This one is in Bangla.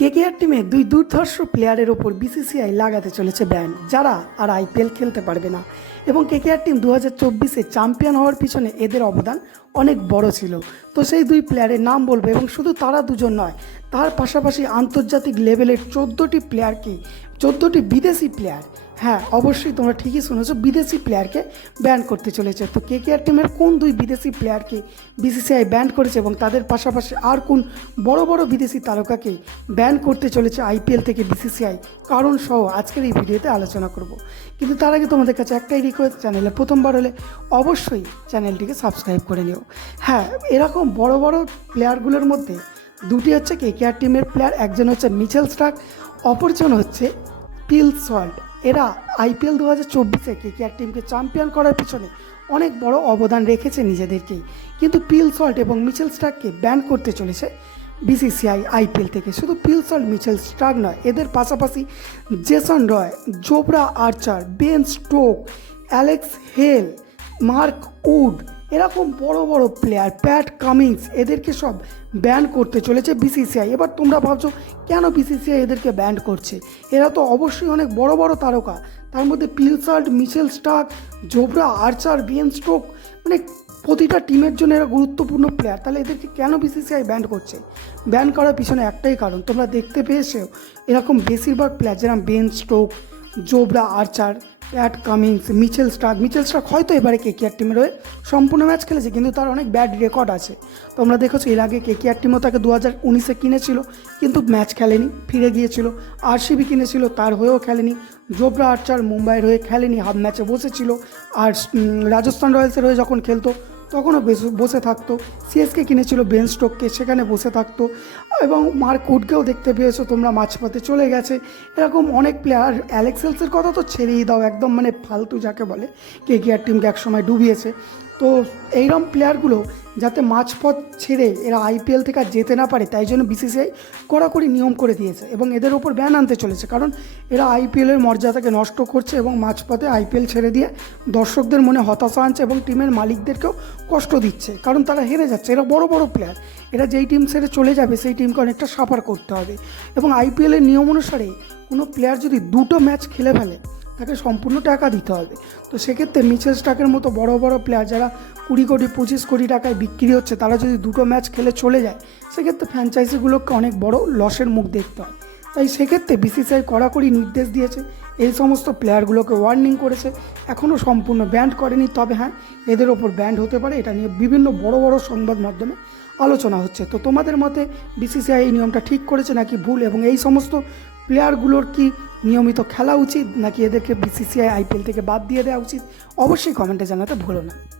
কেকেআর টিমে দুই দুর্ধর্ষ প্লেয়ারের ওপর বিসিসিআই লাগাতে চলেছে ব্যান, যারা আর আইপিএল খেলতে পারবে না। এবং কেকেআর টিম দু হাজার চব্বিশে চ্যাম্পিয়ন হওয়ার পিছনে এদের অবদান অনেক বড় ছিল। তো সেই দুই প্লেয়ারের নাম বলবে এবং শুধু তারা দুজন নয়, তার পাশাপাশি আন্তর্জাতিক লেভেলের চোদ্দোটি প্লেয়ারকে চোদ্দোটি বিদেশি প্লেয়ার হ্যাঁ অবশ্যই তোমরা ঠিকই শুনেছো, বিদেশি প্লেয়ারকে ব্যান করতে চলেছে। তো কে কে আর টিমের কোন দুই বিদেশি প্লেয়ারকে বিসিসিআই ব্যান করেছে এবং তাদের পাশাপাশি আর কোন বড় বড় বিদেশি তারকাকে ব্যান করতে চলেছে আইপিএল থেকে বিসিসিআই কারণ সহ আজকের এই ভিডিওতে আলোচনা করব। কিন্তু তার আগে তোমাদের কাছে একটাই রিকোয়েস্ট চ্যানেলে প্রথমবার হলে অবশ্যই চ্যানেলটিকে সাবস্ক্রাইব করে নিও। হ্যাঁ এরকম বড় বড় প্লেয়ারগুলোর মধ্যে দুটি হচ্ছে কে কে আর টিমের প্লেয়ার একজন হচ্ছে মিচেল স্টার্ক অপরজন হচ্ছে পিল সল্ট এরা আইপিএল দু হাজার চব্বিশে কেকেআর টিমকে চ্যাম্পিয়ন করার পিছনে অনেক বড় অবদান রেখেছে নিজেদেরকেই। কিন্তু পিল সল্ট এবং মিচেল স্টার্ককে ব্যান করতে চলেছে বিসিসিআই আইপিএল থেকে। শুধু পিল সল্ট মিচেল স্টার্ক নয়, এদের পাশাপাশি Jason Roy Jofra Archer Ben Stoke Alex Hale Mark Wood এরকম বড় বড় প্লেয়ার প্যাট কামিংস এদেরকে সব ব্যান করতে চলেছে বিসিসিআই এবার তোমরা ভাবছ, কেন বিসিসিআই এদেরকে ব্যান করছে? এরা তো অবশ্যই অনেক বড় বড় তারকা। তার মধ্যে Phil Salt Mitchell Starc Jofra Archer Ben Stokes মানে প্রতিটা টিমের জন্য এরা গুরুত্বপূর্ণ প্লেয়ার তাহলে এদেরকে কেন বিসিসিআই ব্যান করছে? ব্যান করার পিছনে একটাই কারণ, তোমরা দেখতে পেয়েছ, এরকম বেশিরভাগ প্লেয়ার যেরকম Ben Stoke Jofra Archer Pat Cummins Mitchell Starc Mitchell Starc হয়তো এবারে কে কেয়ার টিমের হয়ে সম্পূর্ণ ম্যাচ খেলেছে, কিন্তু তার অনেক ব্যাড রেকর্ড আছে। তোমরা দেখেছ, এর আগে কে কেয়ার টিমও তাকে দু হাজার উনিশে কিনেছিল, কিন্তু ম্যাচ খেলেনি, ফিরে গিয়েছিল। আরসিবি কিনেছিল, তার হয়েও খেলেনি। জোবরা আর্চার মুম্বাইয়ের হয়ে খেলেনি হাফ ম্যাচে বসেছিল। আর রাজস্থান রয়্যালসের হয়ে যখন খেলতো তখনও বসে থাকতো। সিএসকে কিনেছিল বেন স্টোককে সেখানে বসে থাকতো। এবং মার্ক উডকেও দেখতে পেয়েছ তোমরা, মাঝপথে চলে গেছে। এরকম অনেক প্লেয়ার অ্যালেক্সেলসের কথা তো ছেড়েই দাও, একদম মানে ফালতু যাকে বলে কে কে আর টিমকে একসময় ডুবিয়েছে। তো এইরকম প্লেয়ারগুলো যাতে মাঝপথ ছেড়ে এরা আইপিএল থেকে আর যেতে না পারে, তাই জন্য বিসিসিআই কড়াকড়ি নিয়ম করে দিয়েছে এবং এদের ওপর ব্যান আনতে চলেছে। কারণ এরা আইপিএলের মর্যাদাকে নষ্ট করছে এবং মাঝপথে আইপিএল ছেড়ে দিয়ে দর্শকদের মনে হতাশা আনছে এবং টিমের মালিকদেরকেও কষ্ট দিচ্ছে। কারণ তারা হেরে যাচ্ছে, এরা বড় বড় প্লেয়ার এরা যেই টিম ছেড়ে চলে যাবে, সেই টিমকে অনেকটা সাফার করতে হবে। এবং আইপিএলের নিয়ম অনুসারে কোনো প্লেয়ার যদি দুটো ম্যাচ খেলে ফেলে তাকে সম্পূর্ণ টাকা দিতে হবে। তো সেক্ষেত্রে মিচেল স্টাকের মতো বড় বড় প্লেয়ার যারা কুড়ি কোটি, পঁচিশ কোটি টাকায় বিক্রি হচ্ছে, তারা যদি দুটো ম্যাচ খেলে চলে যায়, সেক্ষেত্রে ফ্র্যাঞ্চাইজিগুলোকে অনেক বড় লসের মুখ দেখতে হয়। তাই সেক্ষেত্রে বিসিসিআই কড়াকড়ি নির্দেশ দিয়েছে এই সমস্ত প্লেয়ারগুলোকে ওয়ার্নিং করেছে। এখনও সম্পূর্ণ ব্যান্ড করেনি, তবে হ্যাঁ এদের ওপর ব্যান্ড হতে পারে। এটা নিয়ে বিভিন্ন বড় বড় সংবাদ মাধ্যমে আলোচনা হচ্ছে। তো তোমাদের মতে বিসিসিআই এই নিয়মটা ঠিক করেছে নাকি ভুল? এবং এই সমস্ত প্লেয়ারগুলোর কি নিয়মিত খেলা উচিত, নাকি এদেরকে বিসিসিআই আইপিএল থেকে বাদ দিয়ে দেওয়া উচিত? অবশ্যই কমেন্টে জানাতে ভুলো না।